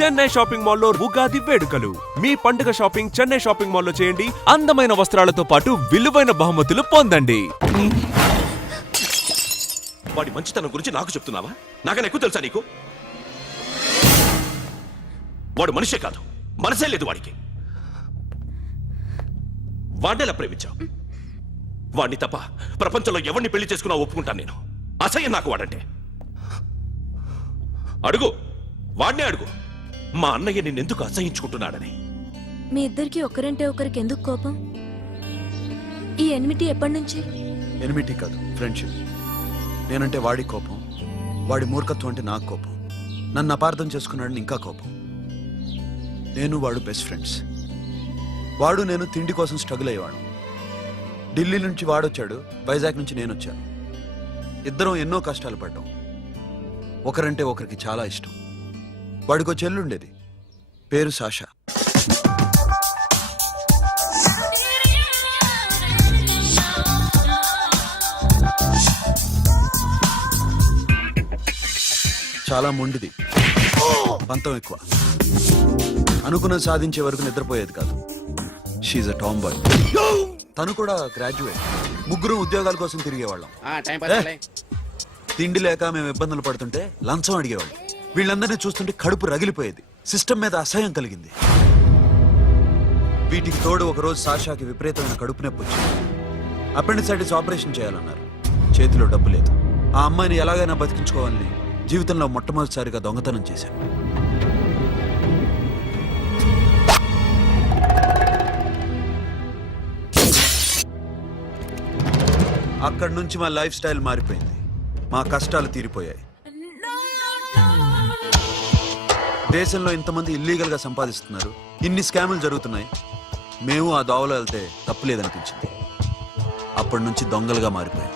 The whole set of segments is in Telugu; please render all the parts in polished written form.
చెన్నై షాపింగ్ మాల్లో ఉగాది వేడుకలు. మీ పండుగ షాపింగ్ చెన్నై షాపింగ్ మాల్లో చేయండి. అందమైన వస్త్రాలతో పాటు విలువైన బహుమతులు పొందండి. వాడి మంచితనం గురించి నాకు చెప్తున్నావా? నాకన్నా ఎక్కువ తెలుసా నీకు? వాడు మనిషే కాదు, మనసే లేదు వాడికి. వాడినెలా ప్రేమించావు? వాడిని తప్ప ప్రపంచంలో ఎవరిని పెళ్లి చేసుకున్నా ఒప్పుకుంటాను నేను. అసహ్యం నాకు వాడంటే. అడుగు, వాడినే అడుగు, మా అన్నయ్య నిన్నెందుకు అసహించుకుంటున్నాడని. మీ ఇద్దరికి ఒకరంటే ఒకరికి ఎందుకు కోపం? ఈ ఎనిమిటీ ఎప్పటి నుంచి? ఎనిమిటీ కాదు, ఫ్రెండ్షిప్. నేనంటే వాడి కోపం, వాడి మూర్ఖత్వం అంటే నాకు కోపం. నన్ను అపార్థం చేసుకున్నాడని ఇంకా కోపం. నేను వాడు బెస్ట్ ఫ్రెండ్స్. వాడు నేను తిండి కోసం స్ట్రగుల్ అయ్యేవాడు. ఢిల్లీ నుంచి వాడొచ్చాడు, వైజాగ్ నుంచి నేను వచ్చాను. ఇద్దరం ఎన్నో కష్టాలు పడ్డాం. ఒకరంటే ఒకరికి చాలా ఇష్టం. వాడికో చెల్లుండేది, పేరు సాషా. చాలా మొండిది, పంతం ఎక్కువ. అనుకున్నది సాధించే వరకు నిద్రపోయేది కాదు. She's a tomboy. తను కూడా గ్రాడ్యుయేట్. ముగ్గురు ఉద్యోగాల కోసం తిరిగేవాళ్ళం. తిండి లేక మేము ఇబ్బందులు పడుతుంటే లంచం అడిగేవాళ్ళం. వీళ్ళందరినీ చూస్తుంటే కడుపు రగిలిపోయేది. సిస్టమ్ మీద అసహ్యం కలిగింది. వీటికి తోడు ఒకరోజు సాషాకి విపరీతమైన కడుపు నొప్పి వచ్చింది. అపెండిసైటిస్ ఆపరేషన్ చేయాలన్నారు. చేతిలో డబ్బు లేదు. ఆ అమ్మాయిని ఎలాగైనా బతికించుకోవాలని జీవితంలో మొట్టమొదటిసారిగా దొంగతనం చేశాను. అక్కడి నుంచి మా లైఫ్ స్టైల్ మారిపోయింది. మా కష్టాలు తీరిపోయాయి. దేశంలో ఇంతమంది ఇల్లీగల్ గా సంపాదిస్తున్నారు, ఇన్ని స్కాములు జరుగుతున్నాయి. మేము ఆ దోవలో వెళ్తే తప్పులేదనిపించింది. అప్పటి నుంచి దొంగలుగా మారిపోయాం.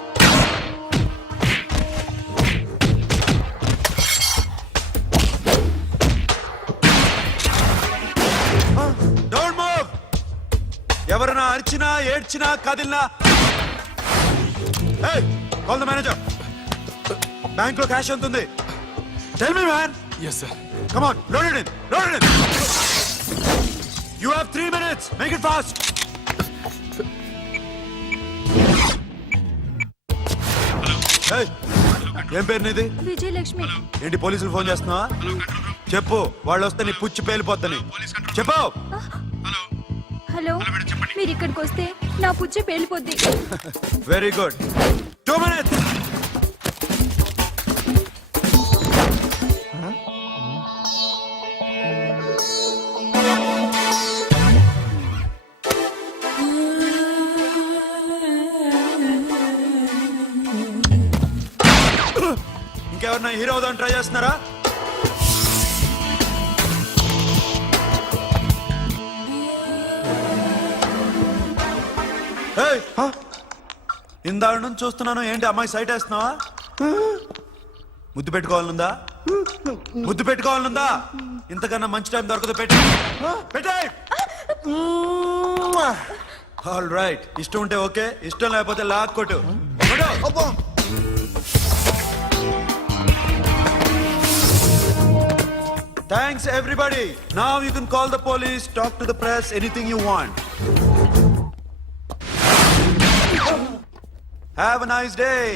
Don't move. ఎవరైనా అరిచినా ఏడ్చినా కదిలినా కాల్ ద మేనేజర్. బ్యాంక్ లో క్యాష్ ఎంత ఉంది? Tell me man. Yes sir. Come on, load it in. Load it in. You have 3 minutes. Make it fast. Hey, ఏం పేరు నీది? విజయలక్ష్మి. ఏంటి పోలీసులు ఫోన్ చేస్తున్నావా? చెప్పు, వాళ్ళు వస్తే నీ పుచ్చి పేలిపోద్దని చెప్పు. హలో, మీరు ఇక్కడికి వస్తే నా పుచ్చ పేలిపోద్ది. Very good. 2 minutes. ఇంకెవరన్నా హీరో అవుదాం ట్రై చేస్తున్నారా? ఇందాక నుంచి చూస్తున్నాను. ఏంటి అమ్మాయి సైట్ వేస్తున్నావా? ముద్దు పెట్టుకోవాలనుందా? ముద్దు పెట్టుకోవాలనుందా? ఇంతకన్నా మంచి టైం దొరకదు. పెట్టే. All right. ఇష్టం ఉంటే ఓకే, ఇష్టం లేకపోతే లాక్ కొట్టు. Thanks everybody. Now you can call the police, talk to the press, anything you want. Have a nice day.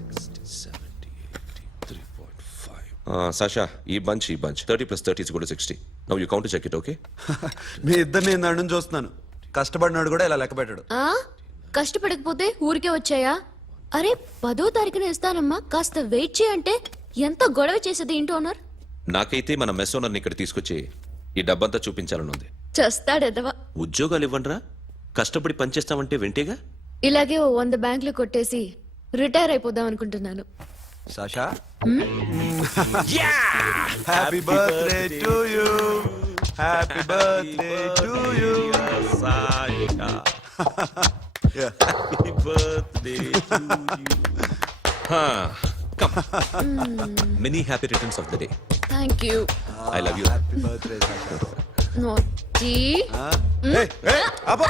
60, 70, 80, 3.5. Sasha, ఈ bunch 30 plus 30 is equal to 60. Now you count to check it, okay? మీ ఇద్దరిని ఇందాక నుంచి చూస్తున్నాను. కష్టపడినాడు కూడా ఇలా లెక్క పెట్టాడు. కష్టపడకపోతే ఊరికే వచ్చాయా? అరే 10వ తారీఖున ఇస్తానమ్మా, కాస్త వెయిట్ చేయంటే ఎంత గొడవ చేసేది ఏంటి ఓనర్. నాకైతే మన మెస్ ఓనర్ని ఇక్కడ తీసుకొచ్చి ఈ డబ్బంతా చూపించాలని ఉంది. చేస్తాడెదవా. ఉద్యోగాలు ఇవ్వండిరా, కష్టపడి పనిచేస్తామంటే వింటేగా. ఇలాగే 100 బ్యాంకులు కొట్టేసి రిటైర్ అయిపోదాం అనుకుంటున్నాను. Sasha, happy birthday to you. Happy birthday to you Sasha. Happy birthday to you. Come. Many happy returns of the day. Thank you. I love you. Happy birthday, Sasha. Naughty. Hey, Abba.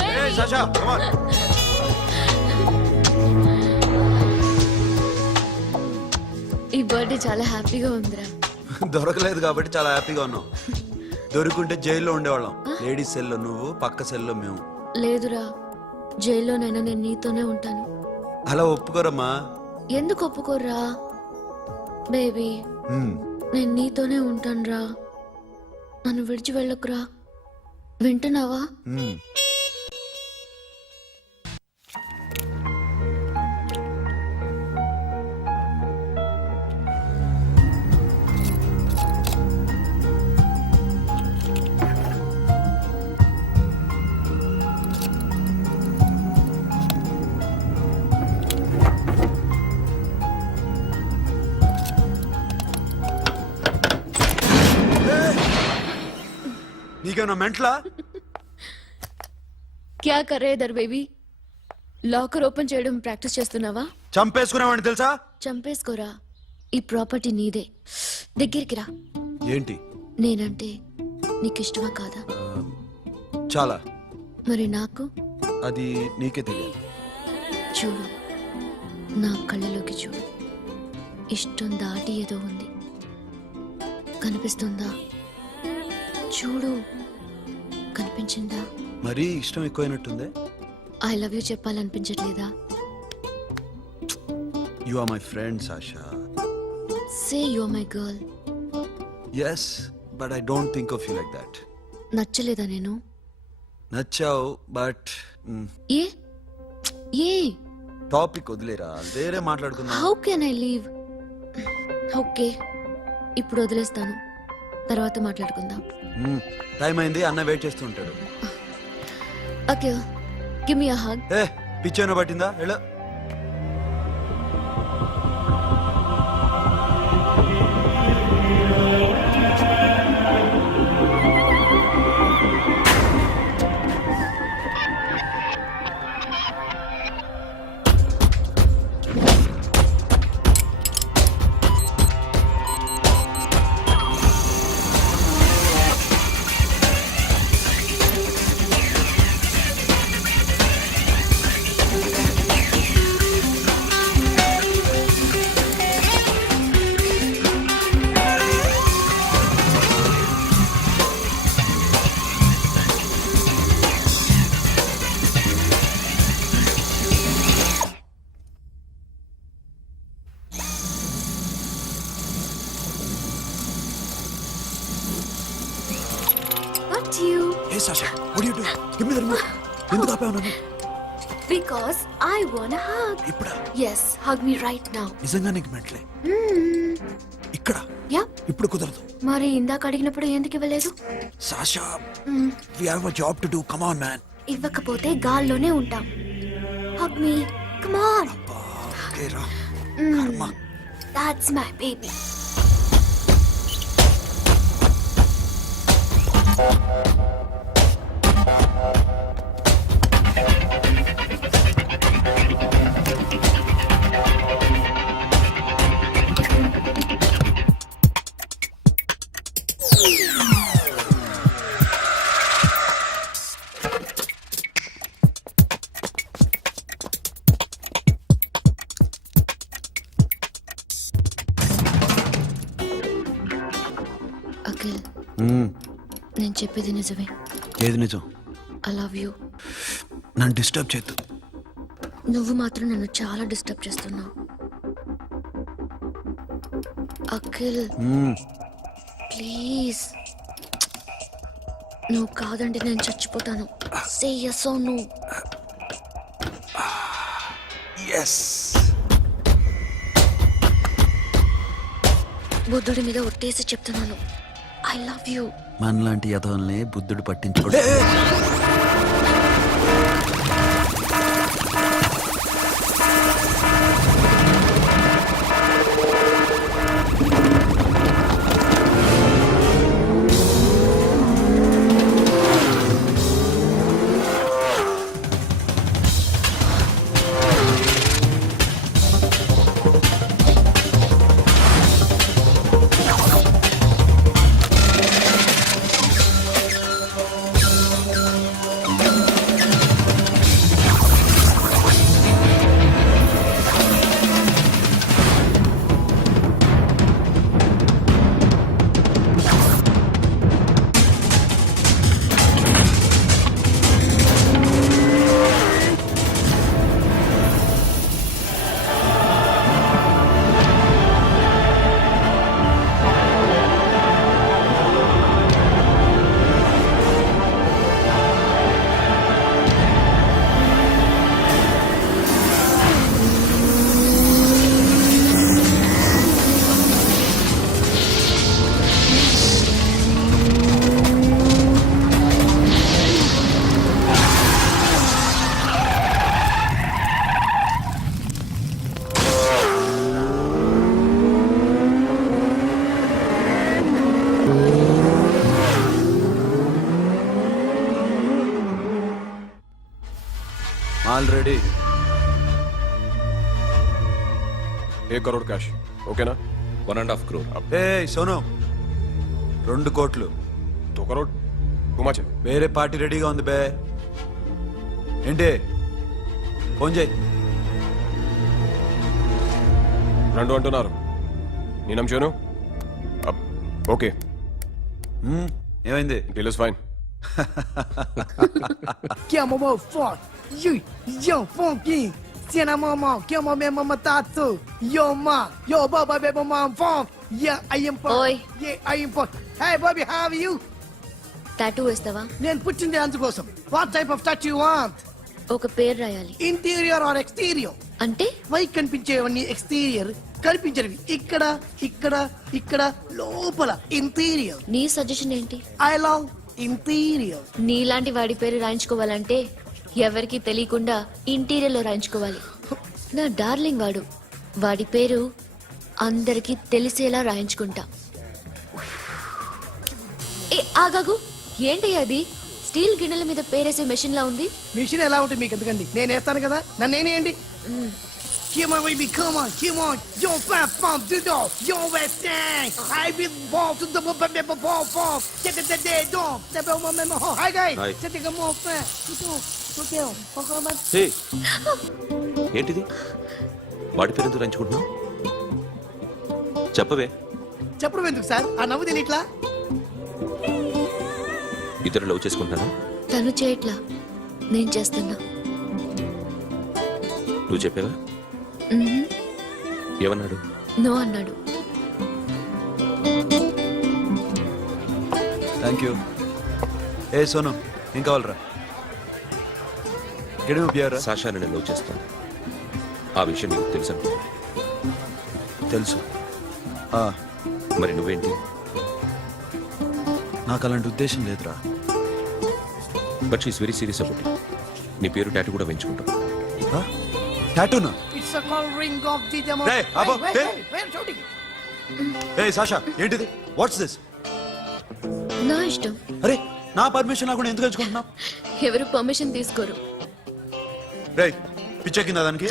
Hey, Sasha, come on. ఈ బర్త్డే చాలా హ్యాపీగా ఉందిరా. దొరకలేదు కాబట్టి చాలా హ్యాపీగా ఉన్నాం. దొరుకుంటే జైల్లో ఉండేవాళ్ళం. లేడీస్ సెల్లో నువ్వు, పక్క సెల్లో మేము. లేదురా, జైల్లోనైనా నేను నీతోనే ఉంటాను. అలా ఒప్పుకోరమ్మా. ఎందుకు ఒప్పుకోర్రా బేబీ? మ్మ్. నేను నీతోనే ఉంటానురా. నన్ను విడిచి వెళ్ళకురా. వింటున్నావా? మ్మ్. నీకేమన్నా మెంట్లా? క్యా కరే ఇధర్ బేబీ? లాకర్ ఓపెన్ చేయడం ప్రాక్టీస్ చేస్తున్నావా? చంపేసుకునేవాడిని తెలుసా? చంపేసుకోరా. ఈ ప్రాపర్టీ నీదే. దగ్గరికి రా. ఏంటి? నేనంటే నీకు ఇష్టమా కాదా? చాలా. మరి నాకు? అది నీకే తెలియదు. చూడు, నా కళ్ళలోకి చూడు. ఇష్టం దాటి ఏదో ఉంది. కనిపిస్తుందా? చూడు, కనిపించిందా? మరీ ఇష్టం ఎక్కువైనట్టుందే. ఐ లవ్ యూ చెప్పాలనిపించట్లేదా? You are my friend Sasha. Say you are my girl. Yes, but I don't think of you like that. నచ్చలేదా నేను? నచ్చావు, బట్ ఏ ఏ టాపిక్ వదిలేరా, వేరే మాట్లాడుకుందాం. How can I leave? Okay, ఇప్పుడు వదిలేస్తాను. తర్వాత మాట్లాడుకుందాం. టైం అయింది, అన్న వెయిట్ చేస్తూ ఉంటాడు. Okay, give me a hug. ఏ పిచ్చేనో పట్టిందా? వెళ్ళు. Not you. ఏ Sasha, what are you doing? Give me the remote. ఎందుకు ఆపావు నన్ను? Because I want a hug. ఇప్పుడా? Yes, hug me right now. నిజంగా నీకు మెంట్లే? ఇక్కడ Yeah. ఇప్పుడు కుదరదు. మరి ఇందాక అడిగినప్పుడు ఎందుకు ఇవ్వలేదు? Sasha, we have a job to do. Come on, man. ఇవ్వకపోతే గాల్లోనే ఉంటాం. Hug me. Come on. Okay, రా. కర్మ. That's my baby. అఖిల్, నేను చెప్పేది నిజమే. ఏది నిజం? I love you. నన్ను డిస్టర్బ్ చేయొద్దు. నువ్వు మాత్రం నన్ను చాలా డిస్టర్బ్ చేస్తున్నావు. అఖిల్ ప్లీజ్, నువ్వు కాదంటే నేను చచ్చిపోతాను. సే yes or no. ఎస్. బుద్ధుడి మీద ఒట్టేసి చెప్తున్నాను. I love you. మనలాంటి యథవల్ని బుద్ధుడు పట్టించుకోడు. రెడీ 1 करोड़ कैश ओके ना 1.5 crore. ఏ సోను 2 కోట్లు 2 करोड़ टू मच है వేరే పార్టీ రెడీగా ఉంది బే ఏంటి ఫోన్ చేయి రెండు అంటున్నారు నేను నమ్మాను అబ్ ఓకే ఏమైంది deal is fine Que é mamão forte, yo funky, cena mamão, que é mamãe mamatato, yo ma, yo baba beba mam funk, yeah I am funk, Oi. yeah I am funk. Hey Bobby, how are you? Tattoo వేస్తావా? నేను పుట్టింది అందుకోసం. What type of tattoo you want? ఒక పేరు రాయాలి. Interior or exterior? అంటే పై కనిపించేవన్నీ ఎక్స్టీరియర్, కనిపించేవి ఇక్కడ ఇక్కడ ఇక్కడ లోపల ఇంటీరియర్. నీ సజెషన్ ఏంటి? I love interior. నీలాంటి వాడి పేరు రాయించుకోవాలంటే ఎవరికి తెలియకుండా ఇంటీరియర్ లో రాయించుకోవాలి. నా డార్లింగ్ వాడు, వాడి పేరు అందరికి తెలిసేలా రాయించుకుంటా. ఏ ఆగాగు, ఏంటి అది? స్టీల్ గిన్నెల మీద పేరేసే మెషిన్ లా ఉంది. మిషన్ ఎలా ఉంటుంది మీకు ఎందుకండి? నేను వేస్తాను కదా, నన్ను నేనేయండి. Come on, baby, come on, come on. Yo, fat fun, do do. Yo, West End. I will ball to the ball. Get the day, don't. The bell, my Hi, guys. Hi. Set the more fat. Okay, okay. హే ఏంటిది వాడి పేరు ఎందుకు రంచుకుంటున్నావు చెప్పవే. చెప్పడం ఎందుకు సార్? ఆ నవ్వు తిని ఇట్లా. ఇద్దరు లవ్ చేసుకుంటానా? తను చేయట్లా, నేను చేస్తున్నా. నువ్వు చెప్పావా? ఏమన్నాడు? నో అన్నాడు. Thank you. ఏ సోను ఏం కావాలరా? గడిమి బియారా? సాషాని నేను లవ్ చేస్తాను. ఆ విషయం నీకు తెలుసు అనుకో. తెలుసు. మరి నువ్వేంటి? నాకు అలాంటి ఉద్దేశం లేదురా. But she's very serious about. నీ పేరు టాటూ కూడా పెంచుకుంటాం. టాటూనా? It's a call ring of the demo. Hey, Abba, hey. Wait, shooting. A Sasha ఏంటిది? What's this? నా ఇష్టం. అరే నా పర్మిషన్ లేకుండా ఎందుకు ఎంచుకుంటున్నావు? ఎవరు పర్మిషన్ తీసుకోరు. రే పిచ్చెక్కిందా దానికి?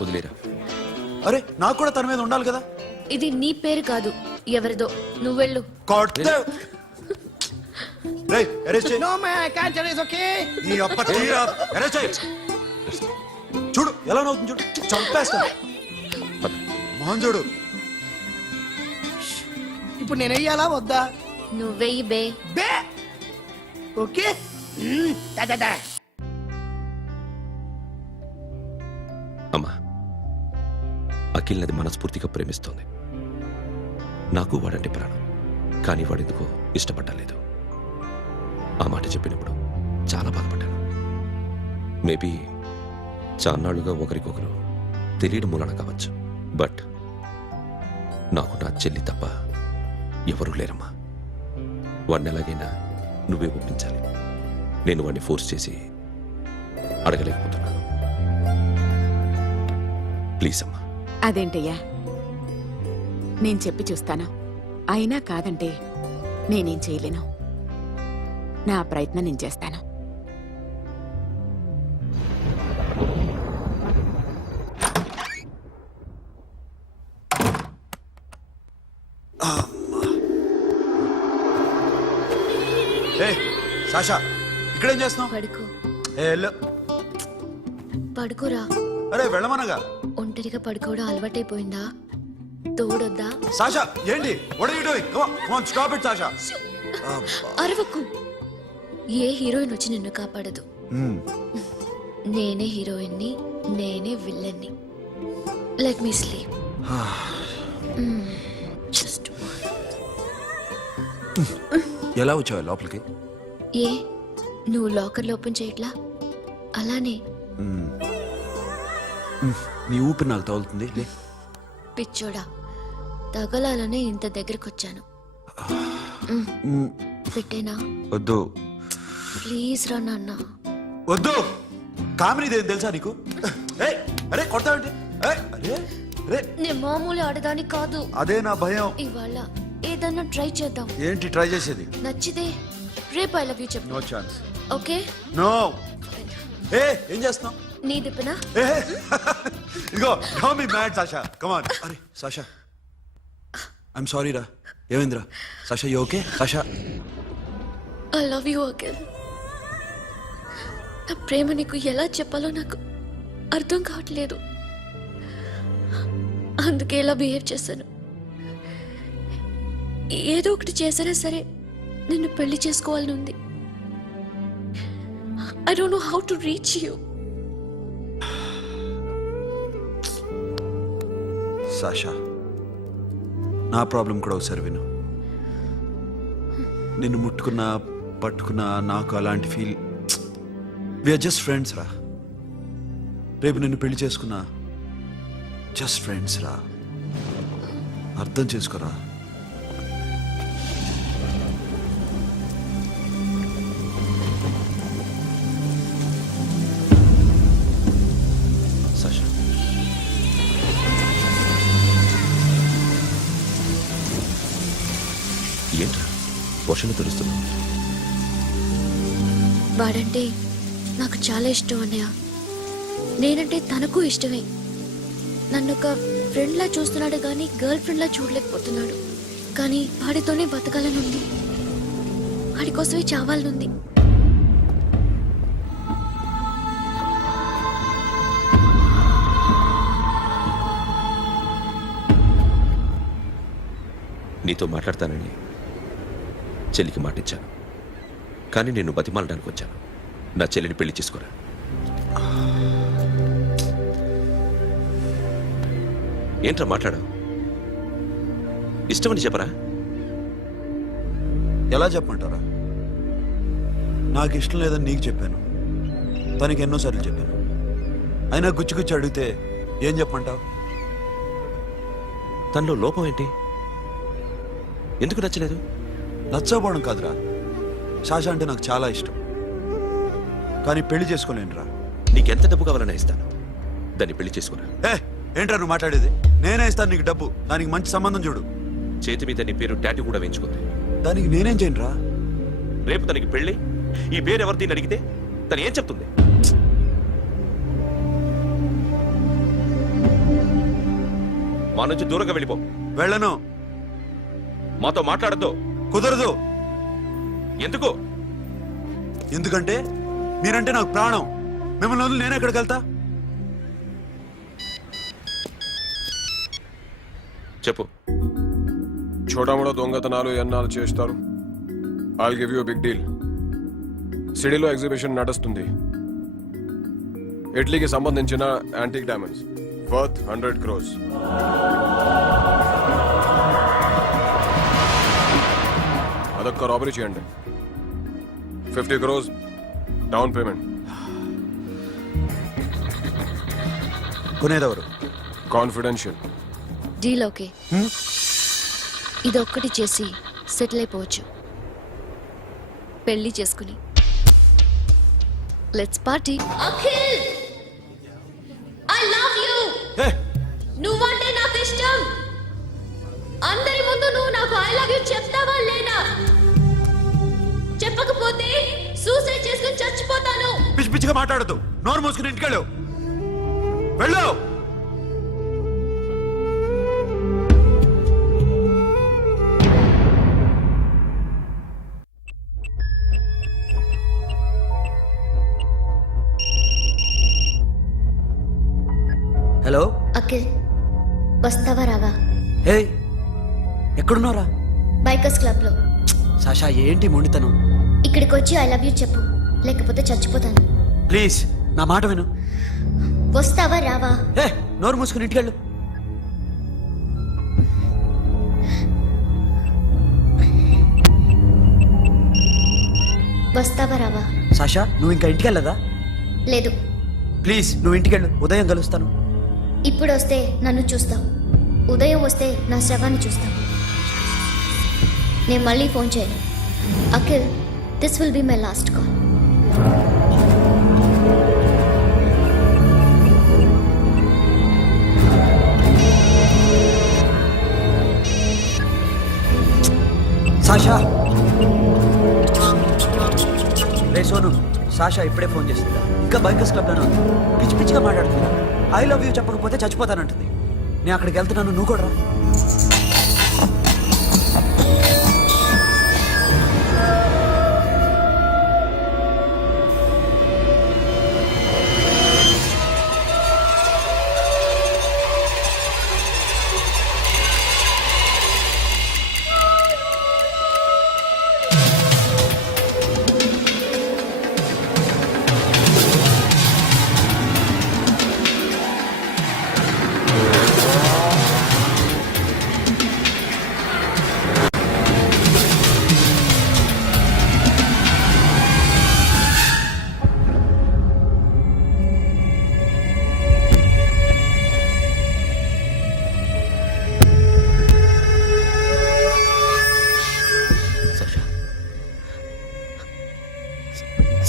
వదిలేరా. అరే నాకు కూడా తన మీద ఉండాలి కదా. ఇది నీ పేరు కాదు, ఎవరిదో. నువ్వెళ్ళు. రే అరెస్ట్ చేయి. No, man, I can't tell you, it's okay? నీ అప్ప తీరా అరెస్ట్ చేయి. చూడు ఎలా నవ్వుతుంది చూడు. చంపేస్తా. మోహన్ చూడు. ఇప్పుడు నేను వెయ్యాలా వద్దా? నువ్వెయ్యి బే. బే ఓకే. Da. అమ్మా, అఖిల్ నది మనస్ఫూర్తిగా ప్రేమిస్తోంది. నాకు వాడంటే ప్రాణం, కానీ వాడెందుకో ఇష్టపడలేదు. ఆ మాట చెప్పినప్పుడు చాలా బాధపడ్డాను. మేబీ చాన్నాళ్లుగా ఒకరికొకరు తెలియడం మూలన కావచ్చు. బట్ నాకు నా చెల్లి తప్ప ఎవరూ లేరమ్మా. వాడిని ఎలాగైనా నువ్వే ఒప్పించాలి. నేను వాడిని ఫోర్స్ చేసి అడగలేకపోతున్నాను. ప్లీజ్ అమ్మా. అదేంటయ్యా, నేను చెప్పి చూస్తాను. అయినా కాదంటే నేనేం చేయలేను. నా ప్రయత్నం నేను చేస్తాను. ఏ సాషా ఇక్కడేం చేస్తున్నావు? పడుకో. ఏ వెళ్ళు. పడుకోరా. అరే వెళ్ళమనగా. ఒంటరిగా పడుకోవడం అలవాటైపోయిందా? తోడొద్దా? సాషా ఏంటి? What are you doing? Come on stop it Sasha. అరవకు. ఏ హీరోయిన్ వచ్చి నిన్ను కాపాడదు. నేనే హీరోయిన్ని, నేనే విల్లన్ని. Let me sleep. జస్ట్ ఎలా వచ్చావు లోపలికి? ఏ నువ్వు లాకర్లో ఓపెన్ చేయట్లా? అలానే. నీ ఊపిరి నాకు తగులుతుంది. లే. పిచ్చోడా, తగలాలనే ఇంత దగ్గరకొచ్చాను. పెట్టేనా? వద్దు. ప్లీజ్ రా నాన్న. వద్దు. కామెడీ తెలుసా నీకు? ఏయ్ అరే కొడతావేంటి? ఏయ్ అరే అరే నేను మామూలు ఆడదాని కాదు. అదే నా భయం. ఇవాళ ఏదన్నా ట్రై చేద్దాం. ఏంటి ట్రై చేసేది? నచ్చితే రేపు ఐ లవ్ యూ చెప్పు. No chance. ఓకే. నో. ఏ ఏం చేస్తున్నావు? నీ దిప్పునా ఇదిగో don't be mad Sasha come on అరే సాషా ఐఎమ్ సారీ రా ఏమైందిరా Sasha you okay Sasha I love you Akhil. నా ప్రేమ నీకు ఎలా చెప్పాలో నాకు అర్థం కావట్లేదు. అందుకే ఇలా బిహేవ్ చేశాను. ఏదో ఒకటి చేసినా సరే నిన్ను పెళ్లి చేసుకోవాలని ఉంది. I don't know how to reach you. Sasha నా ప్రాబ్లం కూడా ఒకసారి విను. నిన్ను ముట్టుకున్నా పట్టుకున్నా నాకు అలాంటి ఫీల్. వీఆర్ జస్ట్ ఫ్రెండ్స్ రా. రేపు నిన్ను పెళ్లి చేసుకున్నా జస్ట్ ఫ్రెండ్స్ రా. అర్థం చేసుకోరా. సాషా ఏంట్రా వర్షంలో తెలుస్తున్నావు? వాడంటే నాకు చాలా ఇష్టం అన్నయ్య. నేనంటే తనకు ఇష్టమే. నన్ను ఒక ఫ్రెండ్లా చూస్తున్నాడు కానీ గర్ల్ ఫ్రెండ్లా చూడలేకపోతున్నాడు. కానీ వాడితోనే బతకాలని ఉంది. వాడి కోసమే చావాలనుంది. నీతో మాట్లాడతానని చెల్లికి మాటిచ్చాను, కానీ నేను బతిమాలడానికి వచ్చాను. నా చెల్లిని పెళ్లి చేసుకోరా. ఏంట్రా మాట్లాడా? ఇష్టమని చెప్పరా? ఎలా చెప్పమంటారా? నాకు ఇష్టం లేదని నీకు చెప్పాను, తనకి ఎన్నోసార్లు చెప్పాను. అయినా గుచ్చి గుచ్చి అడిగితే ఏం చెప్పమంటావు? తనలో లోపం ఏంటి? ఎందుకు నచ్చలేదు? నచ్చకపోవడం కాదురా, సాషా అంటే నాకు చాలా ఇష్టం, కానీ పెళ్లి చేసుకోలేనురా. నీకెంత డబ్బు కావాలన్నా ఇస్తాను, దాన్ని పెళ్లి చేసుకురా. ఏంట్రా నువ్వు మాట్లాడేది? నేనే ఇస్తాను నీకు డబ్బు, దానికి మంచి సంబంధం చూడు. చేతి మీద నీ పేరు టాటూ కూడా వేయించుకుంది. దానికి నేనేం చేయనురా? రేపు తనకి పెళ్ళి ఈ పేరు ఎవరిని అడిగితే తను ఏం చెప్తుంది? మా నుంచి దూరంగా వెళ్ళిపో. వెళ్ళను. మాతో మాట్లాడద్దు. కుదరదు. ఎందుకు? ఎందుకంటే మీరంటే నాకు ప్రాణం. మిమ్మల్ని వదిలి నేను ఎక్కడికి వెళ్తా? చెప్పు. చోటామోడా దొంగతనాలు ఎన్నాళ్ళు చేస్తారు? I'll give you big deal. సిటీలో ఎగ్జిబిషన్ నడుస్తుంది. ఇటలీకి సంబంధించిన యాంటిక్ డైమండ్స్ వర్త్ 100 crores. అదొక్క రాబరీ చేయండి. 50 crores డౌన్ పేమెంట్. కొనేదెవరు? కాన్ఫిడెన్షియల్. Deal okay. ఇదొక్కటి చేసి సెటిల్ అయిపోవచ్చు. పెళ్లి చేసుకుని let's party. Akhil, I love you. నువ్వంటే నాకు ఇష్టం. అందరి ముందు నువ్వు నాకు ఐ లవ్ యు చెప్తావా లేదా? చెప్పకపోతే సూసైడ్ చేసుకుని చచ్చిపోతాను. పిచ్చి పిచ్చిగా మాట్లాడదు. నోరు మూసుకుని ఇంటికెళ్ళు. వెళ్ళు. హలో అఖిల్, వస్తావా రావా? హే ఎక్కడున్నారా? బైకర్స్ క్లబ్ లో. సాషా ఏంటి మొండితనం? ఇక్కడికి వచ్చి ఐ లవ్ యూ చెప్పు, లేకపోతే చచ్చిపోతాను. ప్లీజ్ నా మాట విను. వస్తావా రావా? హే నోరు మూసుకుని ఇంటికెళ్ళు. వస్తావా రావా? సాషా నువ్వు ఇంకా ఇంటికెళ్ళదా? లేదు. ప్లీజ్ నువ్వు ఇంటికెళ్ళు, ఉదయం కలుస్తాను. ఇప్పుడు వస్తే నన్ను చూస్తావు, ఉదయం వస్తే నా శవాన్ని చూస్తావు. నేను మళ్ళీ ఫోన్ చేయను. Akhil, this will be my last call. Sasha ray Sonu, Sasha ఇప్పుడే ఫోన్ చేసిందా? ఇంకా బైకర్స్ క్లబ్లోనే ఉంది. పిచ్చి పిచ్చిగా మాట్లాడుతున్నా. ఐ లవ్ యూ చెప్పకపోతే చచ్చిపోతానంటుంది. నేను అక్కడికి వెళ్తున్నాను, నువ్వు కూడా రా.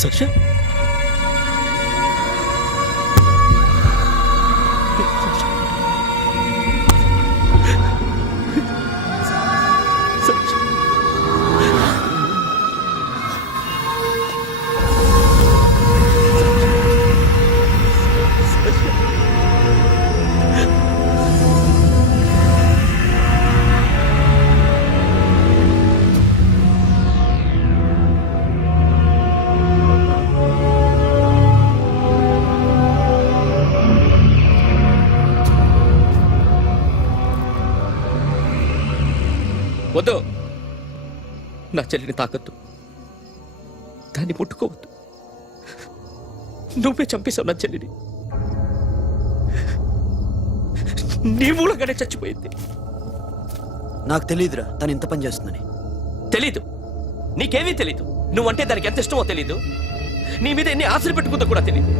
Sasha? వద్దు, నా చెల్లిని తాకద్దు, దాన్ని ముట్టుకోవద్దు. నువ్వే చంపేశావు నా చెల్లిని. నీ మూలంగానే చచ్చిపోయింది. నాకు తెలియదురా తను ఇంత పని చేస్తుందని. తెలీదు, నీకేమీ తెలీదు. నువ్వంటే దానికి ఎంత ఇష్టమో తెలీదు. నీ మీద ఎన్ని ఆశలు పెట్టుకుందో కూడా తెలీదు.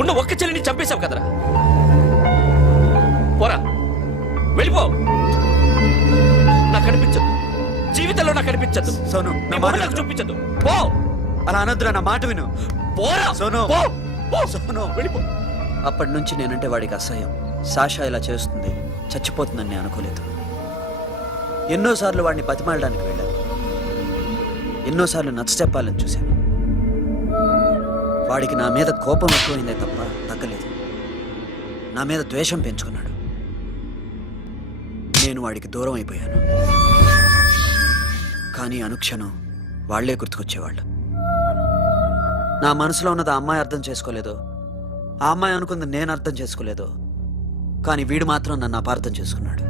ఉన్న ఒక్క చెల్లిని చంపేశావు కదరా. పోరా, వెళ్ళిపో. నాకు కనిపించదు, జీవితంలో నాకు కనిపించదు. సోను, నీ నా మొహం మాట నాకు చూపించదు. పో, అలా అనొద్దురా, నా మాట విను. పోరా, సోను. పో, పో. సోను. వెళ్ళిపో. అప్పటి నుంచి నేనంటే వాడికి అసహ్యం. సాషా ఇలా చేస్తుంది, చచ్చిపోతుందని నేను అనుకోలేదు. ఎన్నోసార్లు వాడిని బతిమాలడానికి వెళ్ళాను, ఎన్నోసార్లు నచ్చ చెప్పాలని చూశాను. వాడికి నా మీద కోపం ఎక్కువైందే తప్ప తగ్గలేదు. నా మీద ద్వేషం పెంచుకున్నాడు. నేను వాడికి దూరం అయిపోయాను. కానీ అనుక్షణం వాళ్లే గుర్తుకొచ్చేవాళ్ళు. నా మనసులో ఉన్నది ఆ అమ్మాయి అర్థం చేసుకోలేదో, ఆ అమ్మాయి అనుకుంది నేను అర్థం చేసుకోలేదో, కానీ వీడు మాత్రం నన్ను అపార్థం చేసుకున్నాడు.